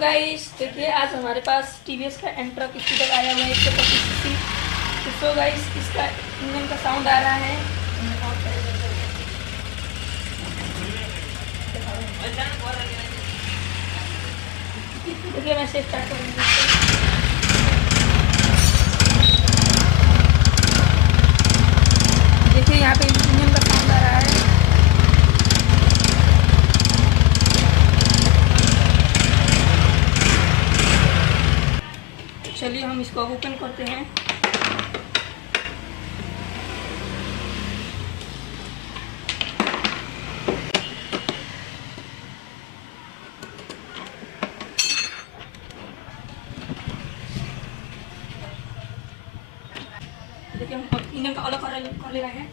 Guys देखिए आज हमारे पास टीवीएस का एंट्रा स्कूटर आया हुआ है 125 सीसी। तो गाइस इसका इंजन का साउंड आ रहा है। देखिए मैं से स्टार्ट करूँगी। देखिए यहाँ पे इंजन का साउंड आ रहा है। चलिए हम इसको ओपन करते हैं। देखिए हम इंजन का अलग कर ले रहे हैं।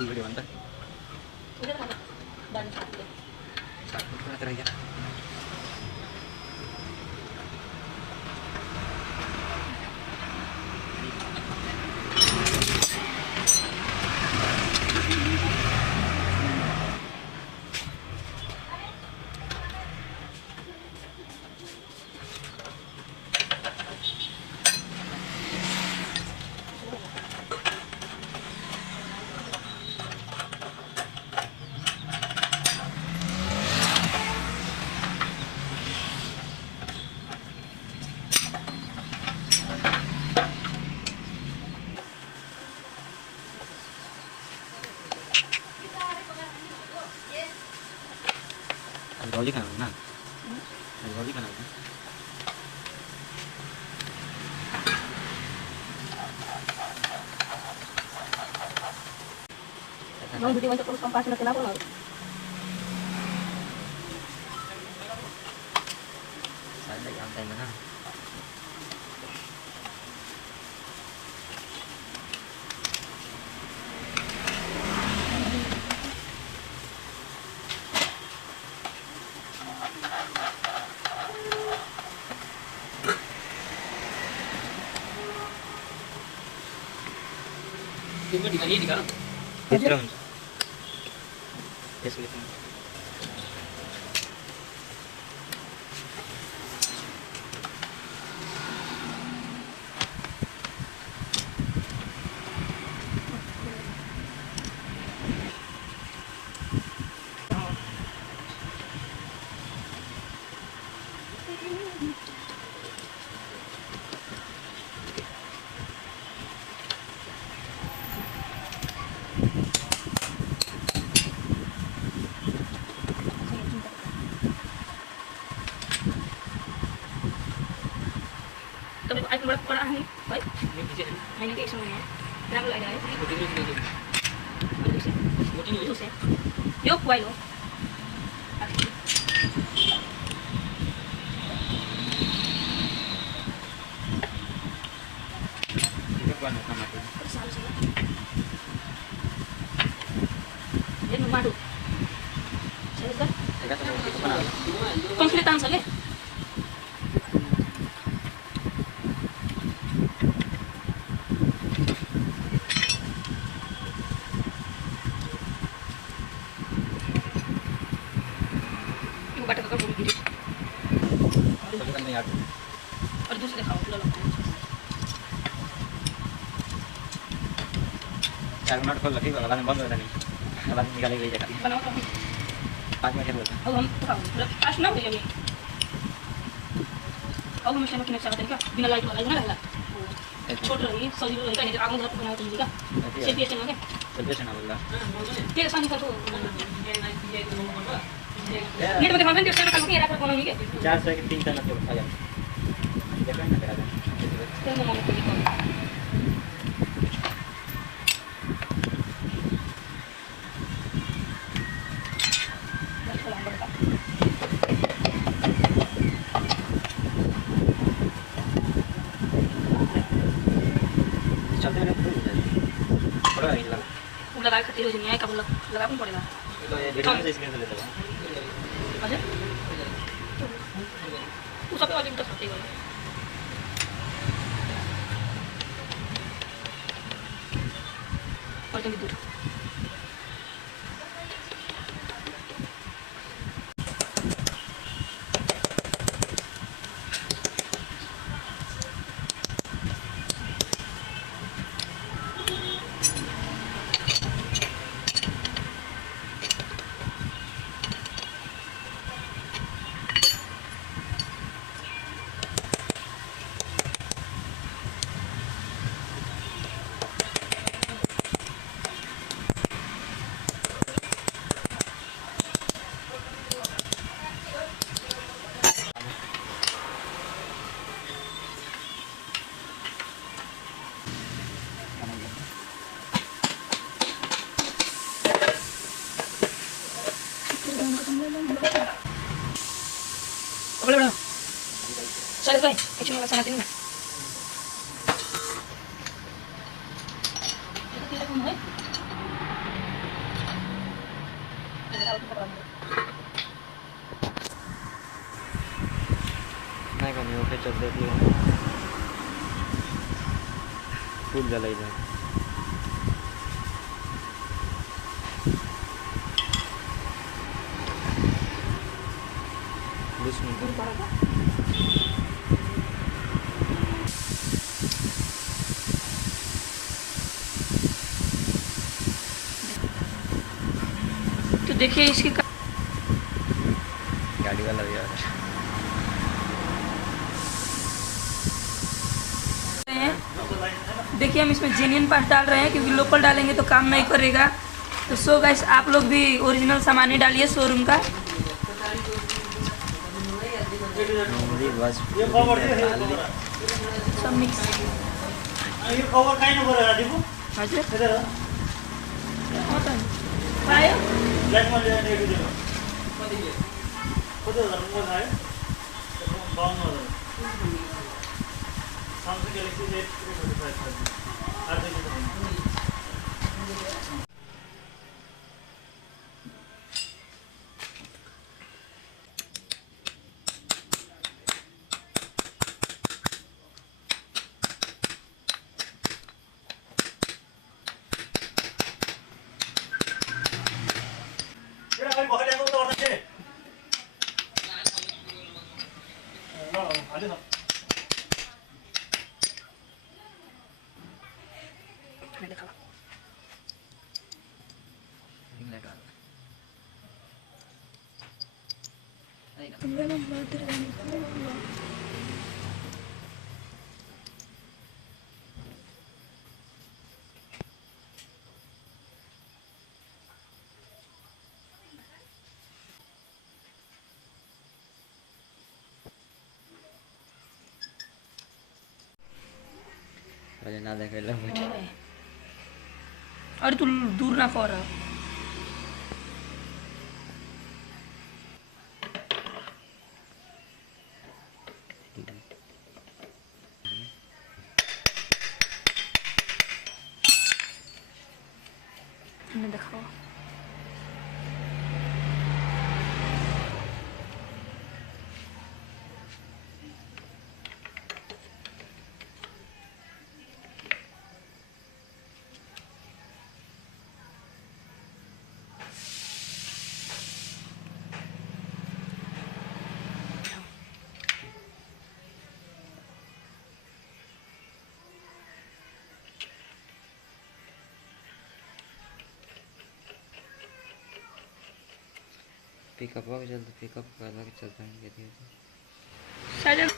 वीडियो बनता है Alkoholi kan na. Alkoholi kan na. Mau video untuk terus kompas natin ako lang. Sana antay mo na. Yung di kali ka. Terus. Yes, gitu. Tapi ay kung wala ni, bay. May nag-exam mo niya. Kailangan ko lang ay. Buti niyo. Yo, kuwayo. Itu kuan sama tu. Yan madu. Saya kan. Teka sa dito pa na. Kompletan sa le. Pasukan na yato. और दूसरे दिखाओ लो लो चार minute खोल रखी वाला ने बंद हो जानी वाला निकाले गई जगह बनाओ कभी 5 मिनट बोलता अब हम दिखाओ आज ना हो जाएगी अब हम मशीन में चाहते हैं क्या बिना लाइट वाला ना लगा छोड़ रही सही रही का नहीं आगे घर बनाओ तुम का सेपरेशन हो गया सेपरेशन वाला के सानी का तो नेट में दिखाओ ना इससे निकाल के रखो बनाओ के 4 से 3 टन के उठा जाए देखो ना तेरा तो मैं को दिखाओ चलते हैं थोड़ा हिला लगा खातिर हो जाए कब लगा कौन पड़ेगा तो ये वीडियो में इसमें से ले लो अच्छा वो सब वाले तो खाते वाले और दूर boleh boleh selesai cuma sangat ini नहीं करनी ओके चल देती है फूल जलाई जाए तो देखिए इसकी गाड़ी वाला भी आ रहा है देखिए हम इसमें जेन्युइन पार्ट डाल रहे हैं क्योंकि लोकल डालेंगे तो काम नहीं करेगा तो सो गाइस आप लोग भी ओरिजिनल सामान ही डालिए शोरूम का बस सब मिक्स यो कवर काय नको रे राजीव हजुर इधर होता है पायो ब्लैक में ले ने दे कतो रंग में आयो बाउन में Samsung Galaxy Z 345 आते हैं भाई बहुत लेंगे तो और अच्छे ना आगे ना मैंने देखा पहले ना देखे लो अरे तू दूर ना कर मैंने देखा पिकअप का चलता पिकअप का अलग चलता है कहती है शायद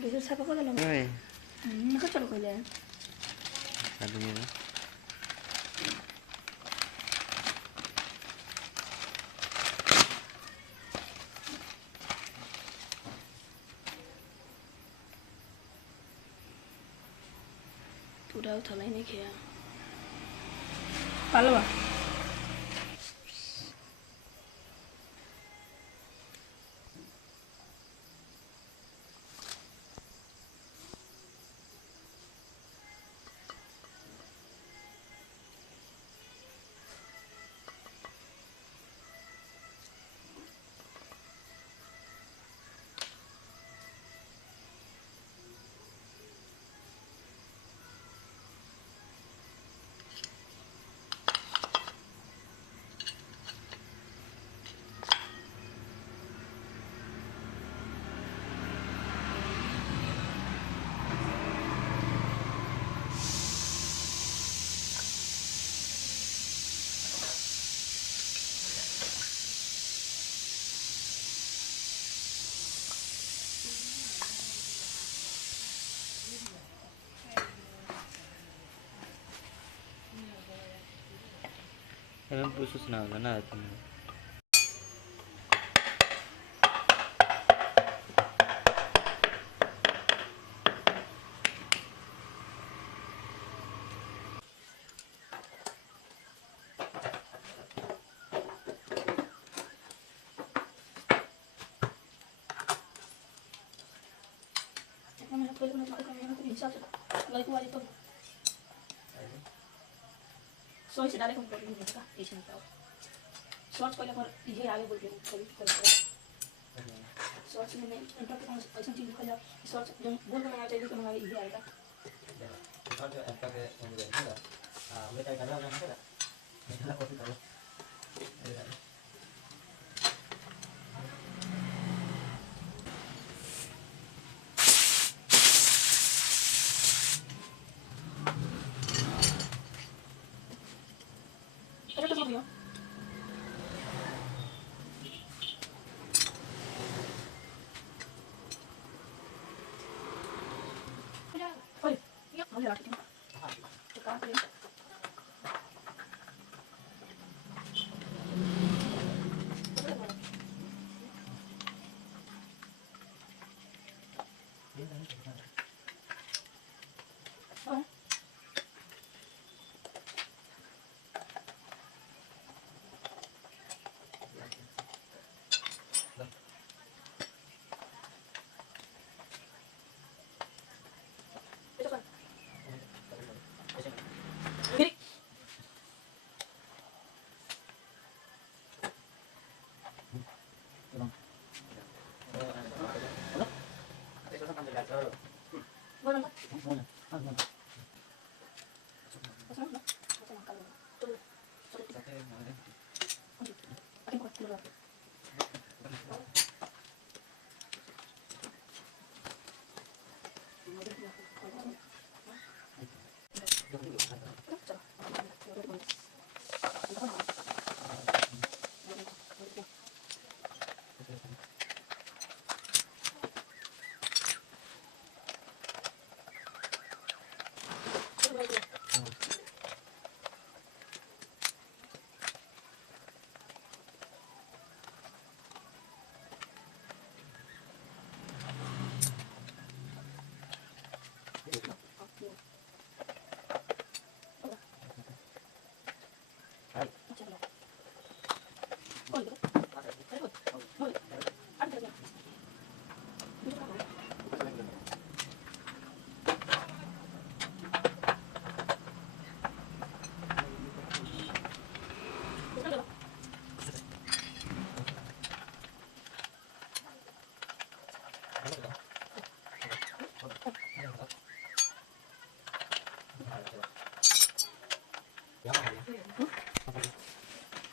देखो सब को चलो ओए ना चलो कहले आदमी ना पूरा उठा नहीं किया पालवा emang khusus na na सोच डाले को प्रॉब्लम नहीं होगा पेशेंट का सोच पहले पर ये आगे बोल के कभी सोच में नहीं इंटर के कौन ऐसा चीज लिखा जाए सोच जो बोल के मंगाना चाहिए तो मंगा ये आएगा soal tu apa ke yang dia ni lah mereka kadang kadang ada lah kopi tahu ada tu semua boleh lah kita tukar ni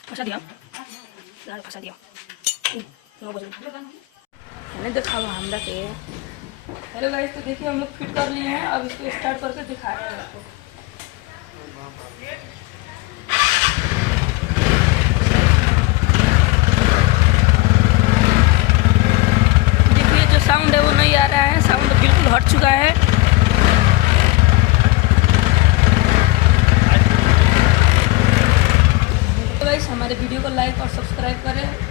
pasal dia dah pasal dia मैंने देखा हुआ हमरा के हेलो गाइस तो देखिए हम लोग फिट कर लिए हैं अब इसको स्टार्ट करके दिखा रहे हैं आपको देखिए जो साउंड है वो नहीं आ रहा है साउंड बिल्कुल चुका है। तो गाइस हमारे वीडियो को लाइक और सब्सक्राइब करें।